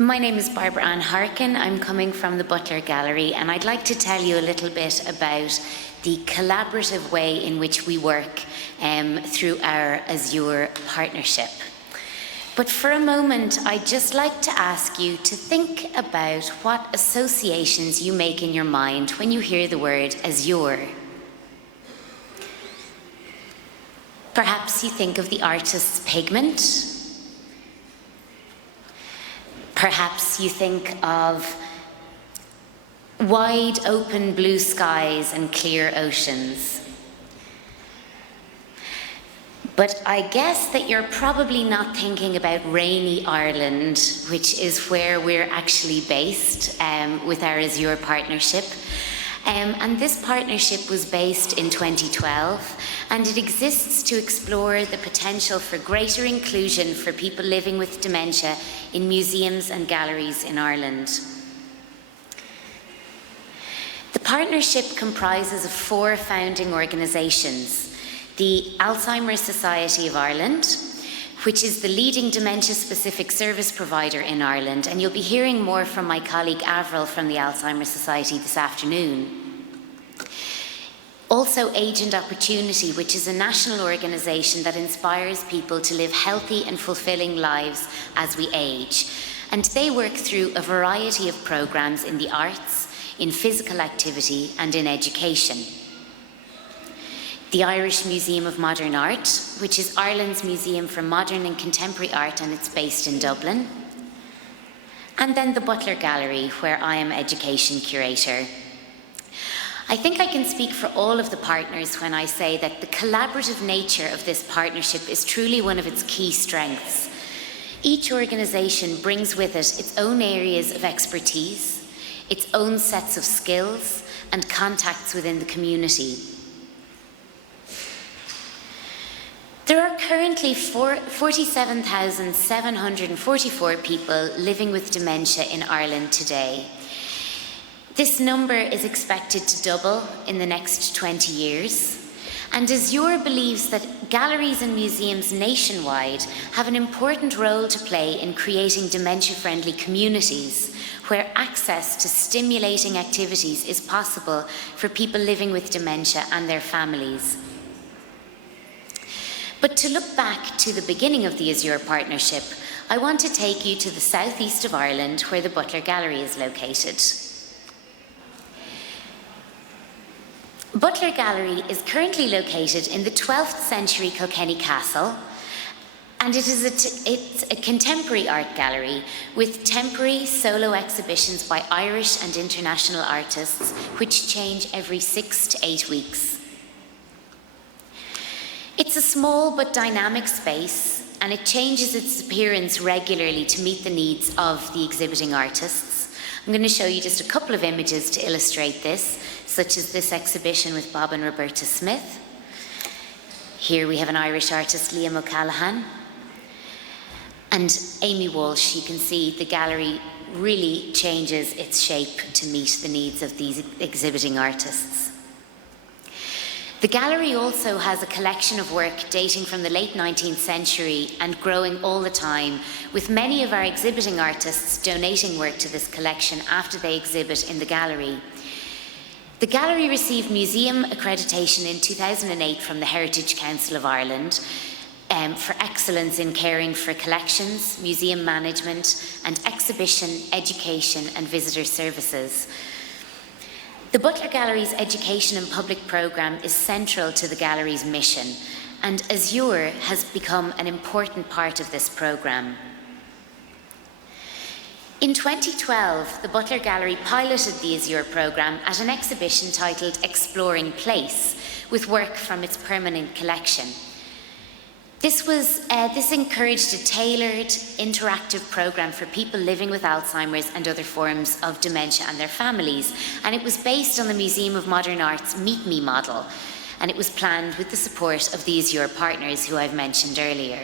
My name is Bairbre-Ann Harkin. I'm coming from the Butler Gallery, and I'd like to tell you a little bit about the collaborative way in which we work through our Azure partnership. But for a moment, I'd just like to ask you to think about what associations you make in your mind when you hear the word Azure. Perhaps you think of the artist's pigment. Perhaps you think of wide open blue skies and clear oceans. But I guess that you're probably not thinking about rainy Ireland, which is where we're actually based with our Azure partnership. And this partnership was based in 2012, and it exists to explore the potential for greater inclusion for people living with dementia in museums and galleries in Ireland. The partnership comprises of 4 founding organisations: the Alzheimer's Society of Ireland, which is the leading dementia-specific service provider in Ireland, and you'll be hearing more from my colleague Avril from the Alzheimer's Society this afternoon. Also Agent Opportunity, which is a national organisation that inspires people to live healthy and fulfilling lives as we age. And they work through a variety of programmes in the arts, in physical activity and in education. The Irish Museum of Modern Art, which is Ireland's museum for modern and contemporary art, and it's based in Dublin. And then the Butler Gallery, where I am education curator. I think I can speak for all of the partners when I say that the collaborative nature of this partnership is truly one of its key strengths. Each organisation brings with it its own areas of expertise, its own sets of skills and contacts within the community. There are currently 47,744 people living with dementia in Ireland today. This number is expected to double in the next 20 years. And Azure believes that galleries and museums nationwide have an important role to play in creating dementia-friendly communities where access to stimulating activities is possible for people living with dementia and their families. But to look back to the beginning of the Azure partnership, I want to take you to the southeast of Ireland, where the Butler Gallery is located. Butler Gallery is currently located in the 12th century Kilkenny Castle, and it's a contemporary art gallery with temporary solo exhibitions by Irish and international artists, which change every 6 to 8 weeks. It's a small but dynamic space, and it changes its appearance regularly to meet the needs of the exhibiting artists. I'm going to show you just a couple of images to illustrate this, such as this exhibition with Bob and Roberta Smith. Here we have an Irish artist, Liam O'Callaghan, and Amy Walsh. You can see the gallery really changes its shape to meet the needs of these exhibiting artists. The gallery also has a collection of work dating from the late 19th century and growing all the time, with many of our exhibiting artists donating work to this collection after they exhibit in the gallery. The gallery received museum accreditation in 2008 from the Heritage Council of Ireland for excellence in caring for collections, museum management, and exhibition, education, and visitor services. The Butler Gallery's education and public programme is central to the gallery's mission, and Azure has become an important part of this programme. In 2012, the Butler Gallery piloted the Azure programme at an exhibition titled Exploring Place, with work from its permanent collection. This encouraged a tailored, interactive programme for people living with Alzheimer's and other forms of dementia and their families, and it was based on the Museum of Modern Art's Meet Me model, and it was planned with the support of the Azure partners who I've mentioned earlier.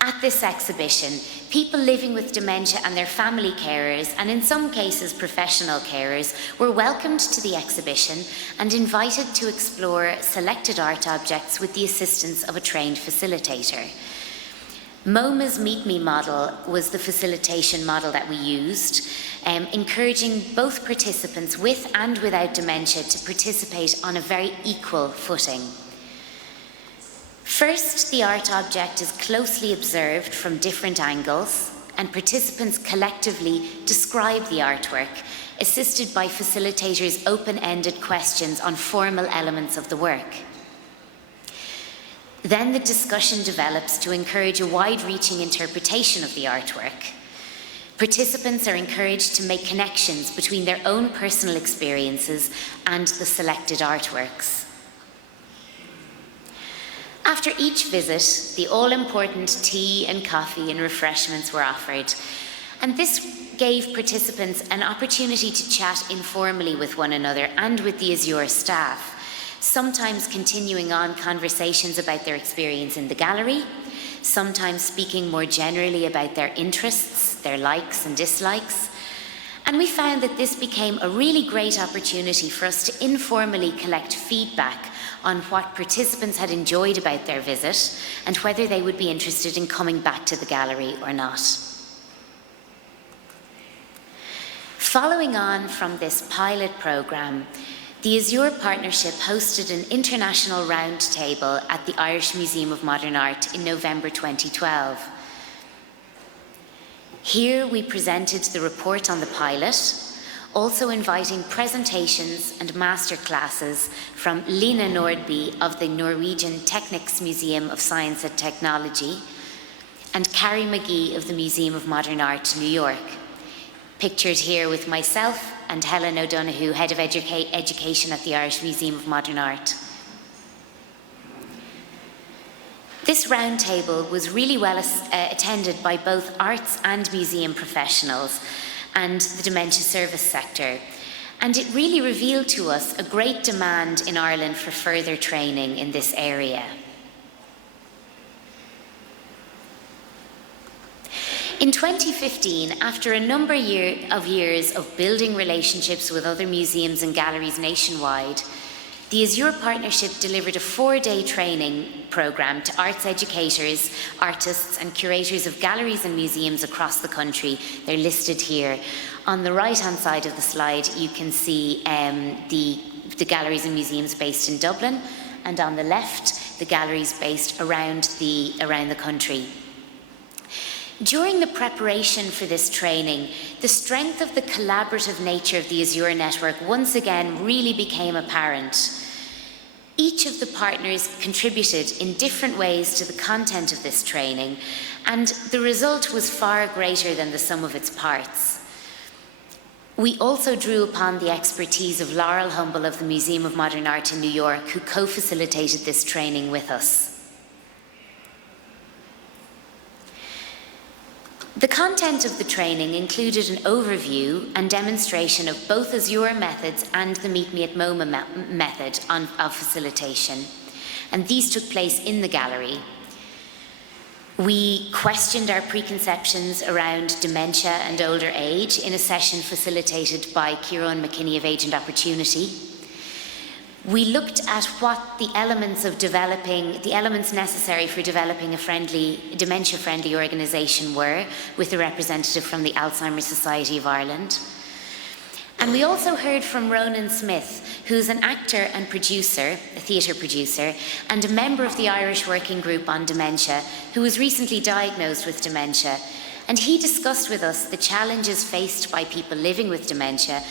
At this exhibition, people living with dementia and their family carers, and in some cases professional carers, were welcomed to the exhibition and invited to explore selected art objects with the assistance of a trained facilitator. MoMA's Meet Me model was the facilitation model that we used, encouraging both participants with and without dementia to participate on a very equal footing. First, the art object is closely observed from different angles, and participants collectively describe the artwork, assisted by facilitators' open-ended questions on formal elements of the work. Then the discussion develops to encourage a wide-reaching interpretation of the artwork. Participants are encouraged to make connections between their own personal experiences and the selected artworks. After each visit, the all-important tea and coffee and refreshments were offered, and this gave participants an opportunity to chat informally with one another and with the Azure staff, sometimes continuing on conversations about their experience in the gallery, sometimes speaking more generally about their interests, their likes and dislikes. And we found that this became a really great opportunity for us to informally collect feedback on what participants had enjoyed about their visit and whether they would be interested in coming back to the gallery or not. Following on from this pilot programme, the Azure Partnership hosted an international roundtable at the Irish Museum of Modern Art in November 2012. Here we presented the report on the pilot, also inviting presentations and masterclasses from Lina Nordby of the Norwegian Technics Museum of Science and Technology and Carrie McGee of the Museum of Modern Art, New York. Pictured here with myself and Helen O'Donoghue, Head of Education at the Irish Museum of Modern Art. This roundtable was really well attended by both arts and museum professionals and the dementia service sector, and it really revealed to us a great demand in Ireland for further training in this area. In 2015, after a number of years of building relationships with other museums and galleries nationwide, the Azure Partnership delivered a 4-day training programme to arts educators, artists and curators of galleries and museums across the country. They're listed here. On the right-hand side of the slide, you can see the galleries and museums based in Dublin, and on the left, the galleries based around the country. During the preparation for this training, the strength of the collaborative nature of the Azure network once again really became apparent. Each of the partners contributed in different ways to the content of this training, and the result was far greater than the sum of its parts. We also drew upon the expertise of Laurel Humble of the Museum of Modern Art in New York, who co-facilitated this training with us. The content of the training included an overview and demonstration of both Azure methods and the Meet Me at MoMA method of facilitation, and these took place in the gallery. We questioned our preconceptions around dementia and older age in a session facilitated by Kieran McKinney of Agent Opportunity. We looked at what the elements necessary for developing a dementia-friendly organisation were, with a representative from the Alzheimer's Society of Ireland. And we also heard from Ronan Smith, who's an actor and producer, a theatre producer, and a member of the Irish Working Group on Dementia, who was recently diagnosed with dementia. And he discussed with us the challenges faced by people living with dementia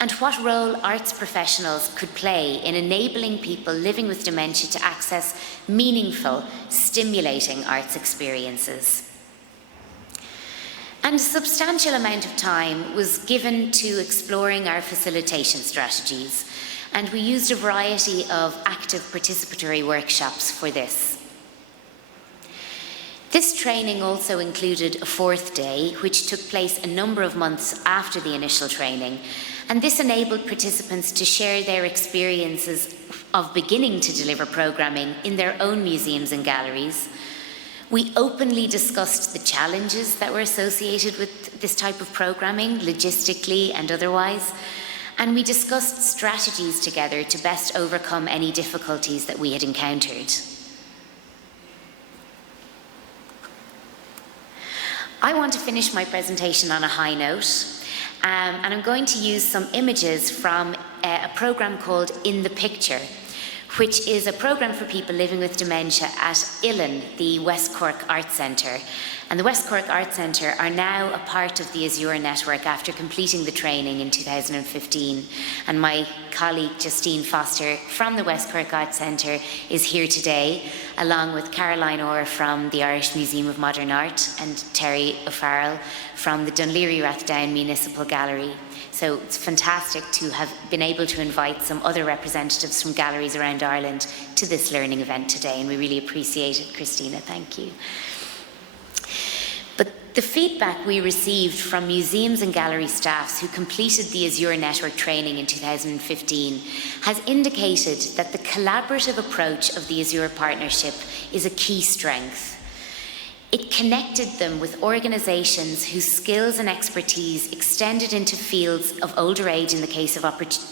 and what role arts professionals could play in enabling people living with dementia to access meaningful, stimulating arts experiences. And a substantial amount of time was given to exploring our facilitation strategies, and we used a variety of active participatory workshops for this. This training also included a 4th day, which took place a number of months after the initial training, and this enabled participants to share their experiences of beginning to deliver programming in their own museums and galleries. We openly discussed the challenges that were associated with this type of programming, logistically and otherwise, and we discussed strategies together to best overcome any difficulties that we had encountered. I want to finish my presentation on a high note, and I'm going to use some images from a program called In the Picture, which is a program for people living with dementia at Uillinn, the West Cork Arts Centre. And the West Cork Arts Centre are now a part of the Azure network after completing the training in 2015. And my colleague Justine Foster from the West Cork Arts Centre is here today, along with Caroline Orr from the Irish Museum of Modern Art and Terry O'Farrell from the Dunleary Rathdown Municipal Gallery. So it's fantastic to have been able to invite some other representatives from galleries around Ireland to this learning event today, and we really appreciate it, Christina, thank you. But the feedback we received from museums and gallery staffs who completed the Azure Network training in 2015 has indicated that the collaborative approach of the Azure partnership is a key strength. It connected them with organisations whose skills and expertise extended into fields of older age in the case of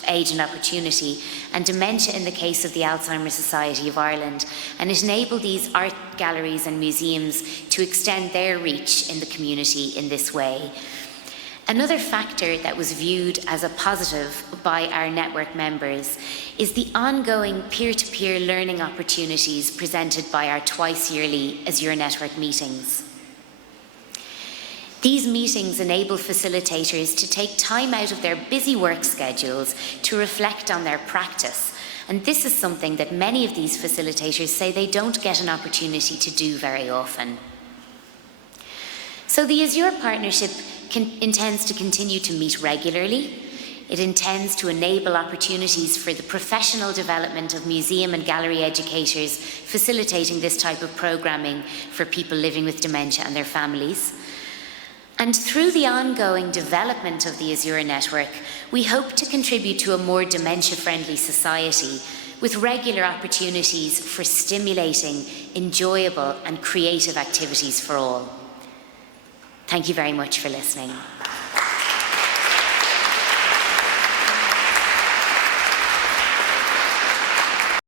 age and opportunity, and dementia in the case of the Alzheimer's Society of Ireland, and it enabled these art galleries and museums to extend their reach in the community in this way. Another factor that was viewed as a positive by our network members is the ongoing peer-to-peer learning opportunities presented by our twice-yearly Azure Network meetings. These meetings enable facilitators to take time out of their busy work schedules to reflect on their practice, and this is something that many of these facilitators say they don't get an opportunity to do very often. So the Azure partnership intends to continue to meet regularly. It intends to enable opportunities for the professional development of museum and gallery educators, facilitating this type of programming for people living with dementia and their families. And through the ongoing development of the Azure network, we hope to contribute to a more dementia-friendly society with regular opportunities for stimulating, enjoyable and creative activities for all. Thank you very much for listening.